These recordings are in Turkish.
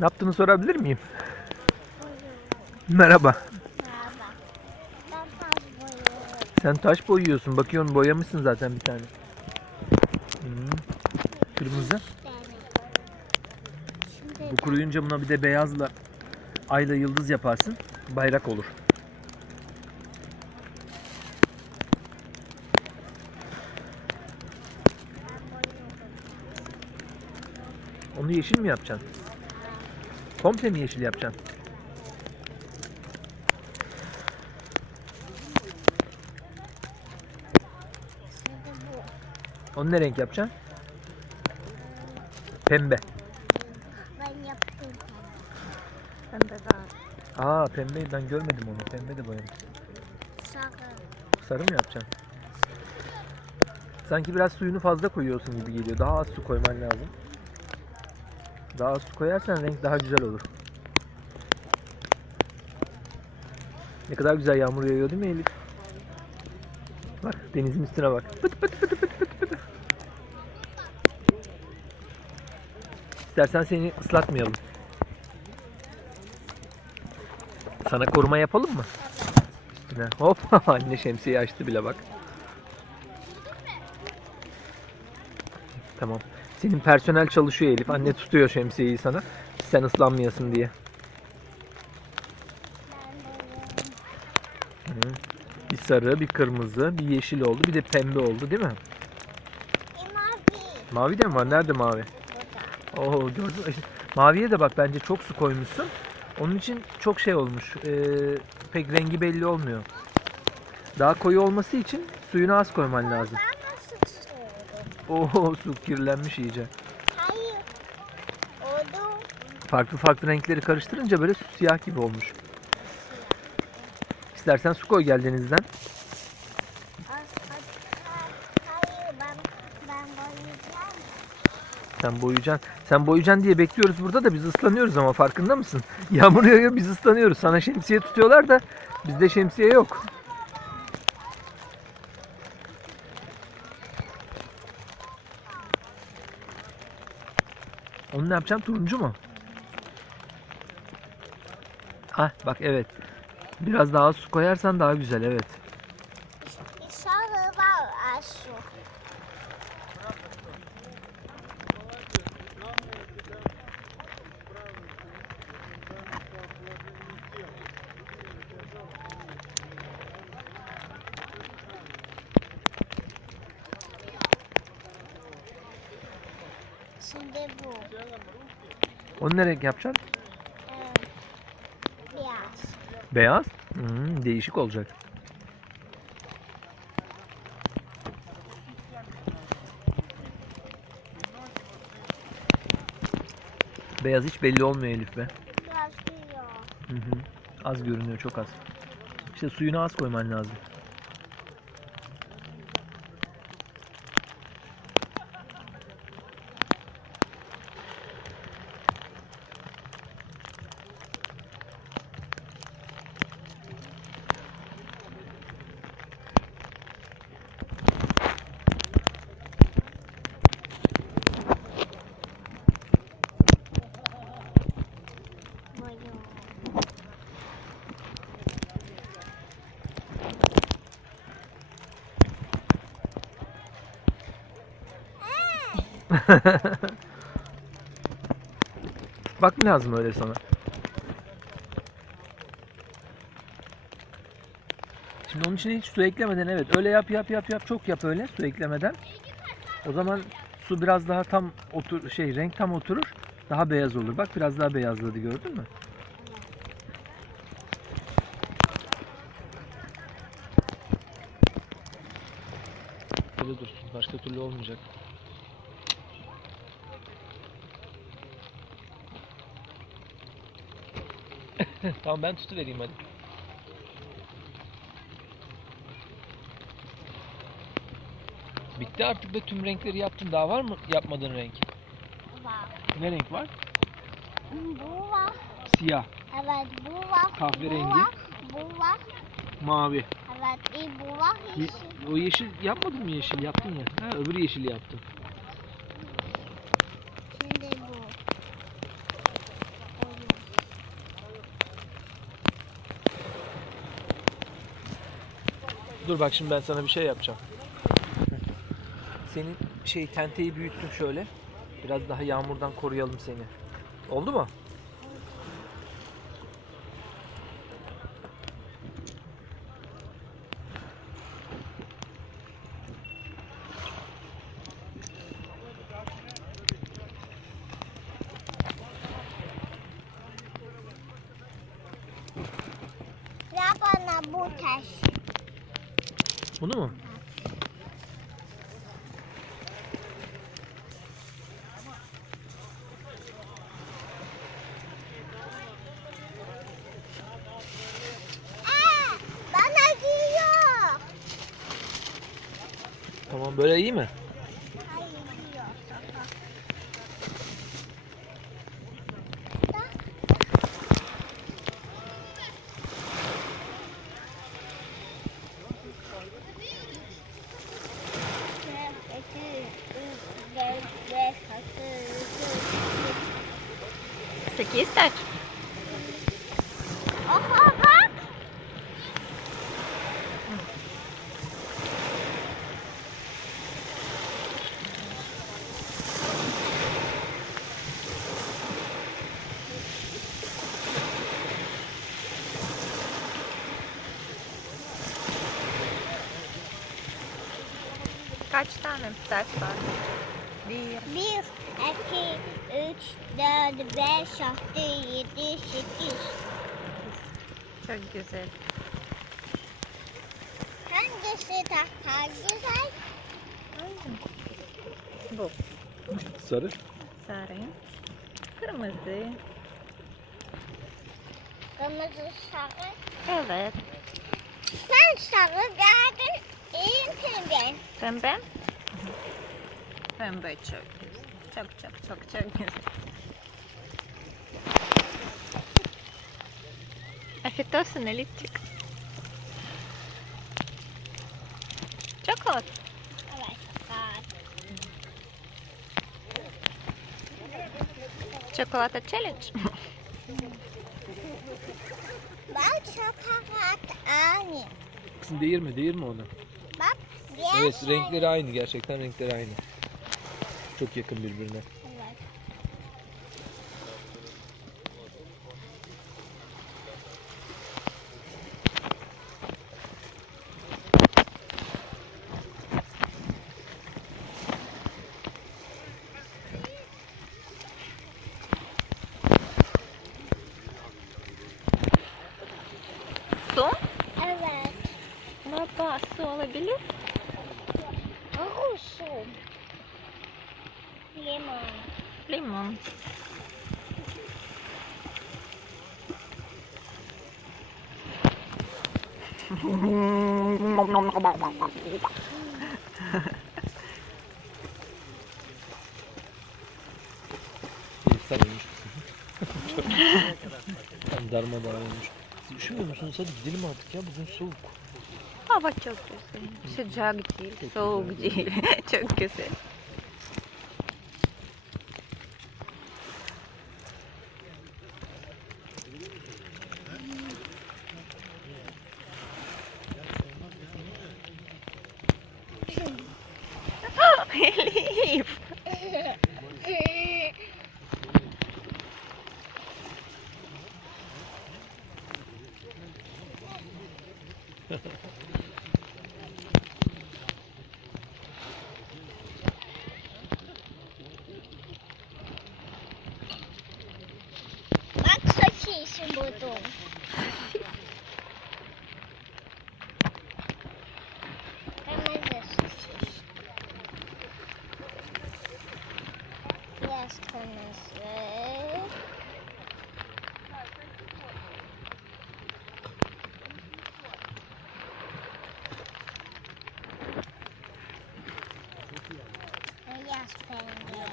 Ne yaptığını sorabilir miyim? Merhaba. Sen taş boyuyorsun. Bakıyorum boyamışsın zaten bir tane. Hmm. Kırmızı. Bu kuruyunca buna bir de beyazla ayla yıldız yaparsın. Bayrak olur. Onu yeşil mi yapacaksın? Komple mi yeşil yapacaksın? Onu ne renk yapacaksın? Pembe. Ben yaptım. Pembe var. Aa pembe ben görmedim onu. Pembe de boyamış. Sarı. Sarı mı yapacaksın? Sanki biraz suyunu fazla koyuyorsun gibi geliyor. Daha az su koyman lazım. Daha az su koyarsan renk daha güzel olur. Ne kadar güzel yağmur yağıyor değil mi Elif? Bak denizin üstüne bak. Pıt pıt pıt pıt pıt pıt. İstersen seni ıslatmayalım. Sana koruma yapalım mı? Üstüne. Hop anne şemsiyeyi açtı bile bak. Tamam. Senin personel çalışıyor Elif. Anne tutuyor şemsiyeyi sana. Sen ıslanmayasın diye. Hı. Bir sarı, bir kırmızı, bir yeşil oldu. Bir de pembe oldu değil mi? Mavi. Mavi de mi var? Nerede mavi? Oo gördün mü? Maviye de bak bence çok su koymuşsun. Onun için çok şey olmuş. Ee, pek rengi belli olmuyor. Daha koyu olması için suyunu az koyman lazım. Oo su kirlenmiş iyice. Hayır. Oldu. Farklı farklı renkleri karıştırınca böyle siyah gibi olmuş. İstersen su koy gel denizden. Hayır ben ben boyayacağım. Sen boyayacaksın. Sen boyayacaksın diye bekliyoruz burada da biz ıslanıyoruz ama farkında mısın? Yağmur yağıyor biz ıslanıyoruz. Sana şemsiye tutuyorlar da bizde şemsiye yok. Ne yapacağım? Turuncu mu? Ah bak evet. Biraz daha su koyarsan daha güzel evet. Sarı var şu. Şimdi bu. Onu ne renk yapacaksın? Ee, beyaz. Beyaz. Hmm, değişik olacak. Beyaz hiç belli olmuyor Elif be. Biraz büyüyor. Hı hı. Az görünüyor çok az. İşte suyunu az koyman lazım. Bak ne lazım öyle sana. Şimdi onun içine hiç su eklemeden evet öyle yap yap yap yap çok yap öyle su eklemeden. O zaman su biraz daha tam otur şey renk tam oturur. Daha beyaz olur. Bak biraz daha beyazladı gördün mü? Böyle dursun. Başka türlü olmayacak. Tamam ben tutuvereyim hadi. Bitti artık da tüm renkleri yaptın. Daha var mı yapmadığın renk? Var. Ne renk var? Bu var. Siyah, Evet bu var. Kahverengi. Bu var. Bu var. mavi. Evet bir bu var. Ye- Yeşil. o yeşil yapmadın mı yeşil? Yaptın ya. Ha, öbür yeşili yaptın. Şimdi bu. Dur bak şimdi ben sana bir şey yapacağım. Senin şey tenteyi büyüttüm şöyle. Biraz daha yağmurdan koruyalım seni. Oldu mu? Bana bu taş. Bunu mu? Aa, bana giyiyor. Tamam böyle iyi mi? Hayır giyiyor. Bir, iki, üç, dört, beş, altı, yedi, Sekiz taş. Oha bak. Kaç tane taş var? Bir. Bir, iki, üç, dört, beş, altı, yedi, sekiz. Çok güzel. Hangisi daha güzel? Bu Sarı. sarı. Kırmızı. Kırmızı sarı. Evet. Ben sarı geldim. İyi pembe. Pembe. Pembe çok güzel. Çok çok çok çok güzel. Afiyet olsun Elif'cik. Çok hot. Çikolata challenge. Bak şokolat aynı. Kızım değirme değirme onu. Bak. Evet renkleri aynı gerçekten renkleri aynı. Çok yakın birbirine. Evet. Su? Evet. Baba su olabilir. İnsan olmuş. Tam darmadağın olmuş. Siz üşümüyor musunuz? Hadi gidelim artık ya bugün soğuk. Hava çok güzel. Sıcak değil, soğuk değil. çok güzel. Ha, ha, ha. Beyaz peynir.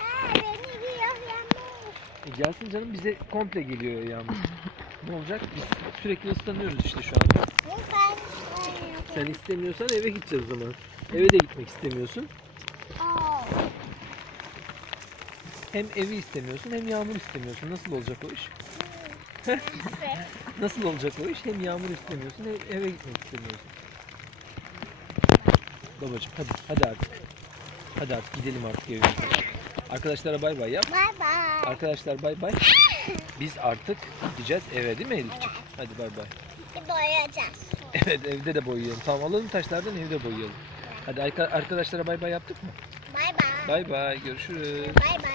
Aa, beni bir yoklamış. E gelsin canım bize komple geliyor ya yağmur. ne olacak? Biz sürekli ıslanıyoruz işte şu ben Sen istemiyorsan eve gideceğiz o zaman. Eve de gitmek istemiyorsun. Aa. Hem evi istemiyorsun hem yağmur istemiyorsun. Nasıl olacak o iş? Nasıl? Olacak o iş? Hem yağmur istemiyorsun hem eve gitmek istemiyorsun. Babacım hadi hadi artık. Hadi artık gidelim artık evimize. Arkadaşlara bay bay yap. Bye bye. Arkadaşlar bay bay. Biz artık gideceğiz eve değil mi Elifçik? Hadi bay bay. Bir boyayacağız. Evet evde de boyayalım. Tamam alalım taşlardan evde boyayalım. Hadi arka- arkadaşlara bay bay yaptık mı? Bye bye. Bay bay görüşürüz. Bye bye.